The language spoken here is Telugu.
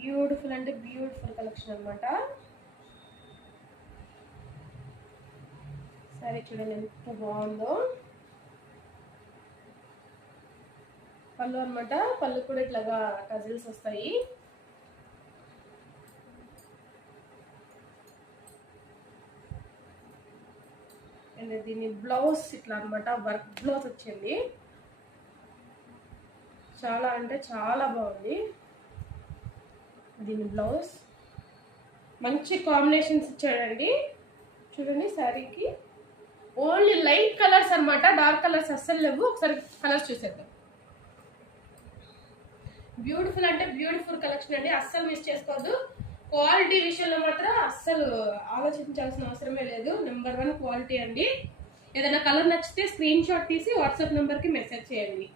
బ్యూటిఫుల్ అంటే బ్యూటిఫుల్ కలెక్షన్ అన్నమాట. సరే చూడండి ఎంత బాగుందో. పళ్ళు అన్నమాట. పళ్ళు కూడా ఇట్లాగా టజిల్స్ వస్తాయి. అండ్ దీని బ్లౌజ్ ఇట్లా అన్నమాట, వర్క్ బ్లౌజ్ వచ్చింది. చాలా అంటే చాలా బాగుంది దీని బ్లౌజ్. మంచి కాంబినేషన్స్ ఇచ్చాడండి. చూడండి శారీకి ఓన్లీ లైట్ కలర్స్ అన్నమాట, డార్క్ కలర్స్ అస్సలు లేవు. ఒకసారి కలర్స్ చూసేద్దాం. బ్యూటిఫుల్ అంటే బ్యూటిఫుల్ కలెక్షన్ అండి, అస్సలు మిస్ చేసుకోవద్దు. క్వాలిటీ విషయంలో మాత్రం అస్సలు ఆలోచించాల్సిన అవసరమే లేదు. నెంబర్ 1 క్వాలిటీ అండి. ఏదైనా కలర్ నచ్చితే స్క్రీన్ షాట్ తీసి వాట్సాప్ నెంబర్కి మెసేజ్ చేయండి.